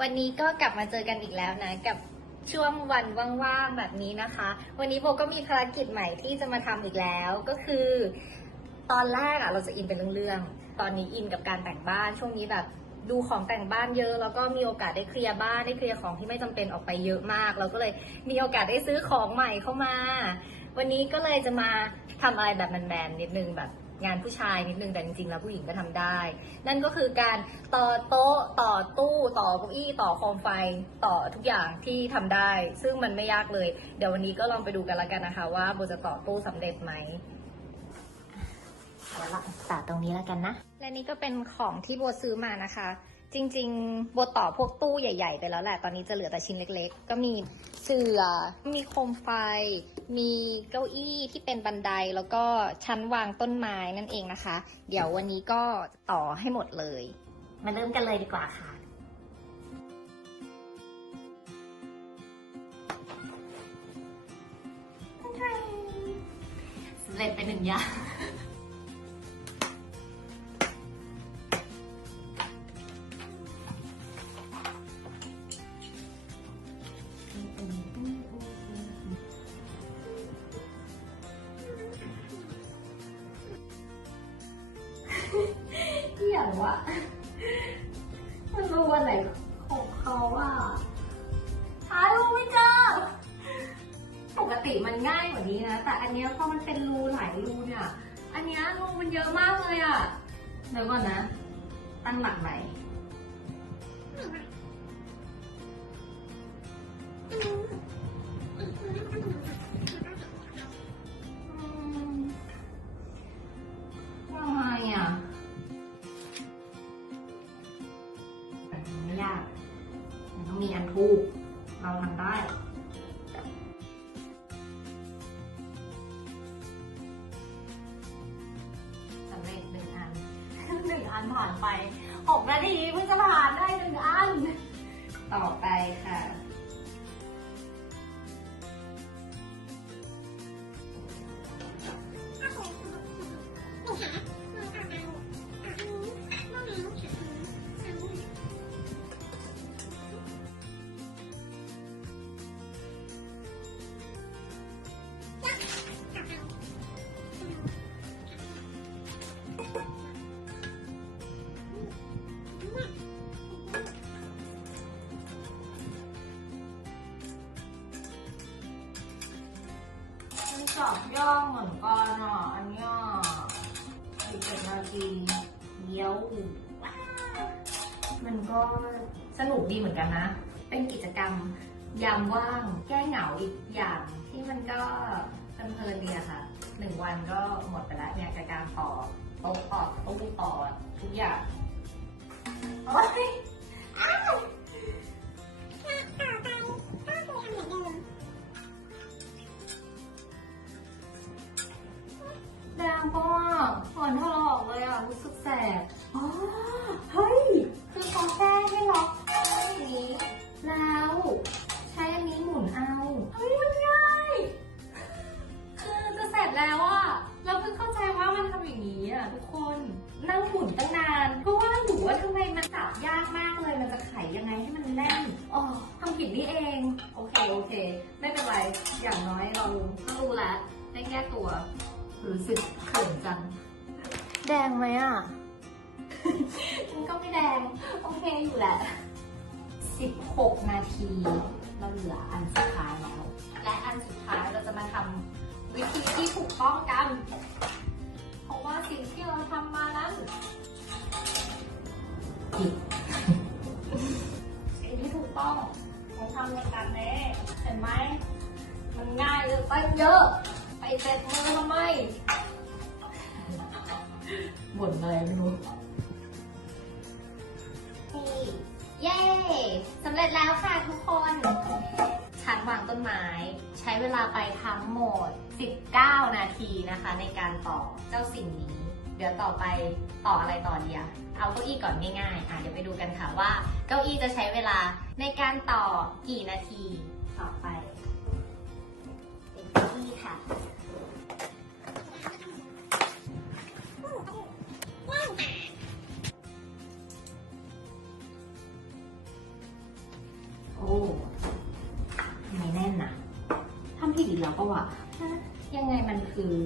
วันนี้ก็กลับมาเจอกันอีกแล้วนะกับช่วงวันว่างๆแบบนี้นะคะ วันนี้โบก็มีภารกิจใหม่ที่จะมาทำอีกแล้วก็คือ ตอนแรกอะเราจะอินเป็นเรื่องๆตอนนี้อินกับการแต่งบ้านช่วงนี้แบบดูของแต่งบ้านเยอะแล้วก็มีโอกาสได้เคลียร์บ้านได้เคลียร์ของที่ไม่จำเป็นออกไปเยอะมาก เราก็เลยมีโอกาสได้ซื้อของใหม่เข้ามา วันนี้ก็เลยจะมาทำอะไรแบบแมนๆนิดนึงแบบ งานผู้ชายนิดนึงแต่จริงๆแล้วผู้หญิงก็ทำได้ นั่นก็คือการต่อโต๊ะต่อตู้ต่อเก้าอี้ต่อโคมไฟต่อทุกอย่างที่ทำได้ ซึ่งมันไม่ยากเลย เดี๋ยววันนี้ก็ลองไปดูกันแล้วกันนะคะ ว่าโบจะต่อตู้สำเร็จไหมเอาละตัดตรงนี้แล้วกันนะ และนี่ก็เป็นของที่โบซื้อมานะคะ จริงๆโบต่อพวกตู้ใหญ่ ๆ ไปแล้วแหละ ตอนนี้จะเหลือแต่ชิ้นเล็ก ๆ ก็มีเสื่อมีโคมไฟ มีเก้าอี้ที่เป็นบันไดแล้วก็ชั้นวางต้นไม้นั่นเองนะคะ เดี๋ยววันนี้ก็ต่อให้หมดเลย มาเริ่มกันเลยดีกว่าค่ะ สำเร็จไปหนึ่งอย่าง ที่อยางว่ามันรู้วันไหนของเขาว่าหารูไม่เจอ ปกติมันง่ายกว่านี้นะ แต่อันเนี้ยพอมันเป็นรูหลายรูเนี่ย อันเนี้ยรูมันเยอะมากเลยอะเดี๋ยวก่อนนะ ตั้งหลักใหม่ ปูเราทำได้สำเร็จหนึ่งอันหนึ่งอันผ่านไปหกนาทีเพิ่งจะผ่านได้หนึ่งอัน ต่อไปค่ะ ย่องเหมือนกันอะอันเนี้ยสิบเอ็ดนาทีเดียวว้าวมันก็สนุกดีเหมือนกันนะ เป็นกิจกรรมยามว่างแก้เหงาอีกอย่างที่มันก็เพลินๆดีอะค่ะหนึ่งวันก็หมดไปแล้วเนี่ยกับการต่อโต๊ะต่อตู้ต่อทุกอย่างโอ๊ยอ้าว รู้สึกแสบอ๋อเฮ้ย คือเขาแก้ให้ล็อกอย่างนี้แล้วใช้อันนี้หมุนเอาเฮ้ยมันง่ายคือจะเสร็จแล้วอะเราเพิ่งเข้าใจว่ามันทำอย่างนี้อะทุกคนนั่งหมุนตั้งนานก็ว่าอยู่ว่าทำไมมันจับยากมากเลยมันจะไขยังไงให้มันแน่นอ๋อทำผิดนี่เอง โอเคโอเค ไม่เป็นไรอย่างน้อยเราก็รู้แล้วได้แก้ตัว รู้สึกเขินจังแดงไหมอะ มันก็ไม่แดง โอเคอยู่แหละ 16 นาที เราเหลืออันสุดท้ายแล้ว และอันสุดท้ายเราจะมาทำวิธีที่ถูกต้องกัน เพราะว่าสิ่งที่เราทำมานั้นผิดสิ่งที่ถูกต้องเราทำในการแน่เห็นไหม มันง่ายเลยตั้งเยอะ ไปเจ็บมือทำไม บ่นอะไรไม่รู้เย้สำเร็จแล้วค่ะทุกคนชั้นวางต้นไม้ ใช้เวลาไปทั้งหมด 19 นาทีนะคะ ในการต่อเจ้าสิ่งนี้ เดี๋ยวต่อไปต่ออะไรต่อดีอะเอาเก้าอี้ก่อนง่ายๆอะเดี๋ยวไปดูกันค่ะว่า เก้าอี้จะใช้เวลาในการต่อกี่นาทีต่อไป เป็นเก้าอี้ค่ะ คือ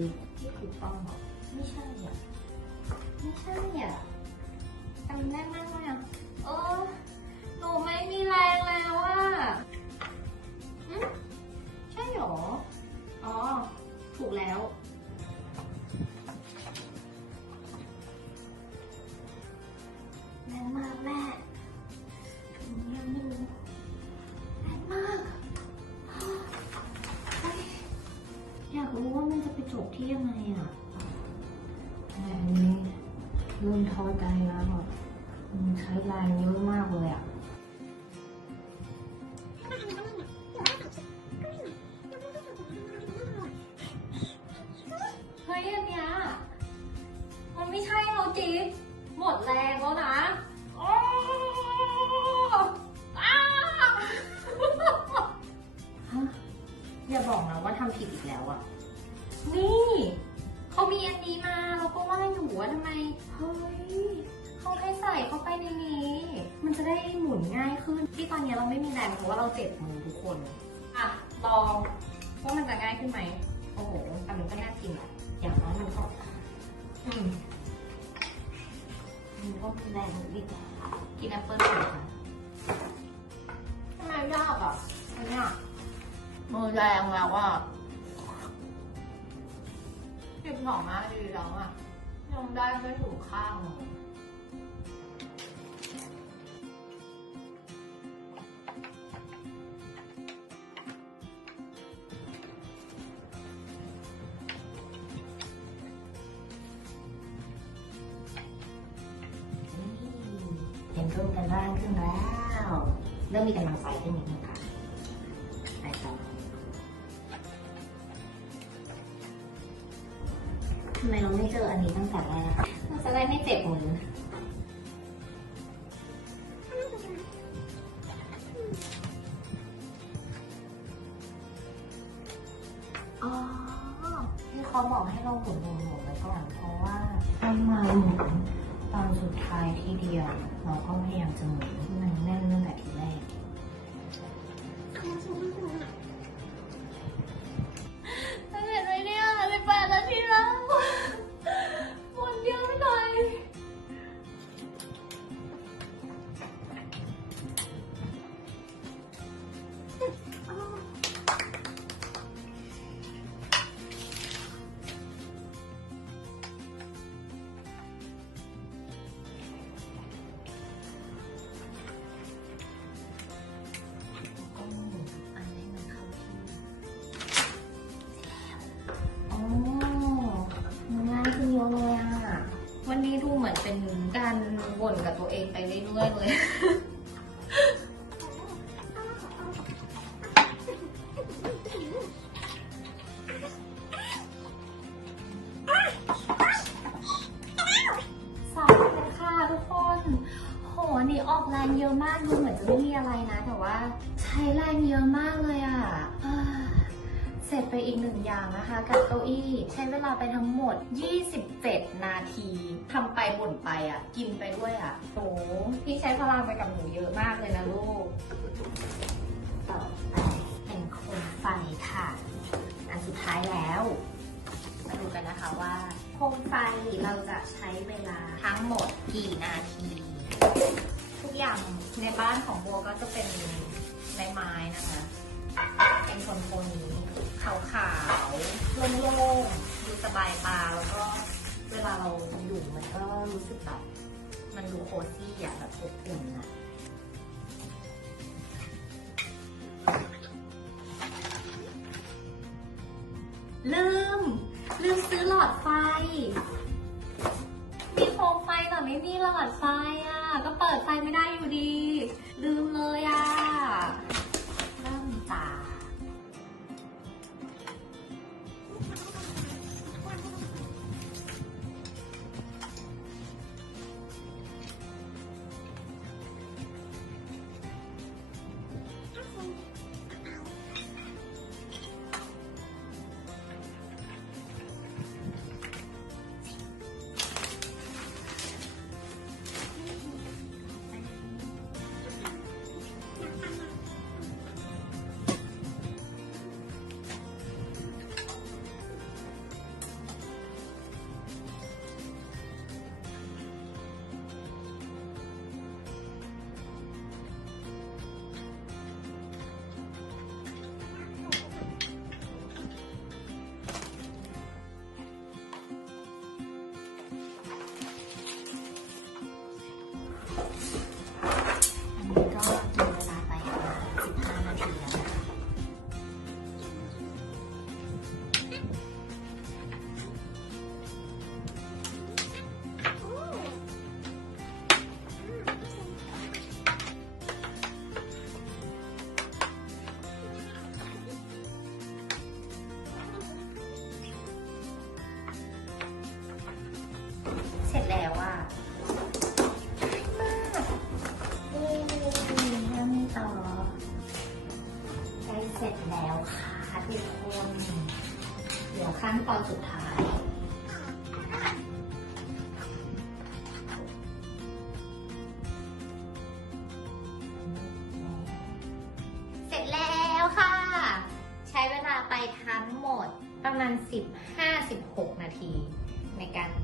เริ่มท้อใจแล้วอะมันใช้แรงเยอะมากเลยอะเฮ้ยอันเนี้ยมันไม่ใช่เราจิ๊บหมดแรงแล้วนะโอ้อ้าฮะอย่าบอกนะว่าทำผิดอีกแล้วอะนี่ เขามีอันนี้มาเราก็ว่าอยู่ว่าทำไม เฮ้ยเขาให้ใส่เข้าไปในนี้ มันจะได้หมุนง่ายขึ้น ที่ตอนนี้เราไม่มีแรงเพราะว่าเราเจ็บมือทุกคน อะ ลองว่ามันจะง่ายขึ้นไหม โอ้โหแต่มันก็น่ากินอะอย่างน้อยมันก็ อืมมันก็มีแรงนิดกินแอปเปิ้ลก่อนค่ะทำไมยากอะอันเนี้ยมือแรงแล้วอะ สิบสองนาทีแล้วอะยังได้ไม่ถึงข้างเลยเห็นรูปกันร่างขึ้นแล้ว เริ่มมีกำลังใจขึ้นนิดนึงค่ะ เจ็บมืออ๋อที่เขาบอกให้เราหมุนหมุนหมุนไว้ก่อน เพราะว่าถ้ามาหมุนตอนสุดท้ายทีเดียว เราก็พยายามจะหมุนให้มันแน่นตั้งแต่ นี่ออกแรงเยอะมากดูเหมือนจะไม่มีอะไรนะ แต่ว่า ใช้แรงเยอะมากเลยอะอ่าเสร็จไปอีกหนึ่งอย่างนะคะ กับเก้าอี้ใช้เวลาไปทั้งหมด 27 นาทีทำไปบ่นไปอะ กินไปด้วยอะโหพี่ใช้พลังไปกับหนูเยอะมากเลยนะลูก ต่อไปเป็นโคมไฟค่ะ อันสุดท้ายแล้วมาดูกันนะคะว่าโคมไฟเราจะใช้เวลาทั้งหมดกี่นาที อย่างในบ้านของโบก็จะเป็นไม้ไม้นะคะ เป็นคนโทนี้ขาวๆโล่งๆดูสบายตาแล้วก็เวลาเราอยู่มันก็รู้สึกแบบมันดูโคซี่อะแบบอบอุ่นอะลืม ลืมซื้อหลอดไฟ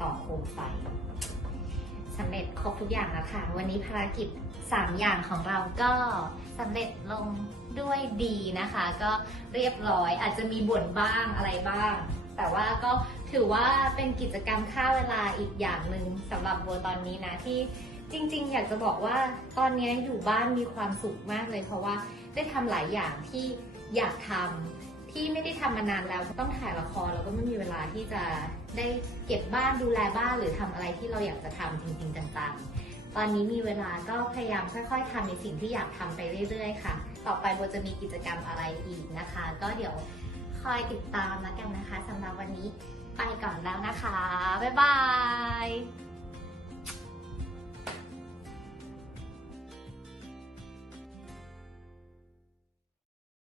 ต่อโคมไฟสำเร็จครบทุกอย่างแล้วค่ะ วันนี้ภารกิจ 3 อย่างของเราก็สำเร็จลงด้วยดีนะคะ ก็เรียบร้อยอาจจะมีบ่นบ้างอะไรบ้าง แต่ว่าก็ถือว่าเป็นกิจกรรมค่าเวลาอีกอย่างหนึ่งสำหรับโบตอนนี้นะที่จริง ๆ อยากจะบอกว่าตอนนี้อยู่บ้านมีความสุขมากเลย เพราะว่าได้ทำหลายอย่างที่อยากทำที่ไม่ได้ทำมานานแล้วต้องถ่ายละครแล้วก็ไม่มีเวลาที่จะ ได้เก็บบ้านดูแลบ้านหรือทำอะไรที่เราอยากจะทำจริงๆจังๆ ตอนนี้มีเวลาก็พยายามค่อยๆทำในสิ่งที่อยากทำไปเรื่อยๆ ค่ะ ต่อไปโบจะมีกิจกรรมอะไรอีกนะคะ ก็เดี๋ยวคอยติดตามแล้วกันนะคะสำหรับวันนี้ไปก่อนแล้วนะคะ บ๊ายบาย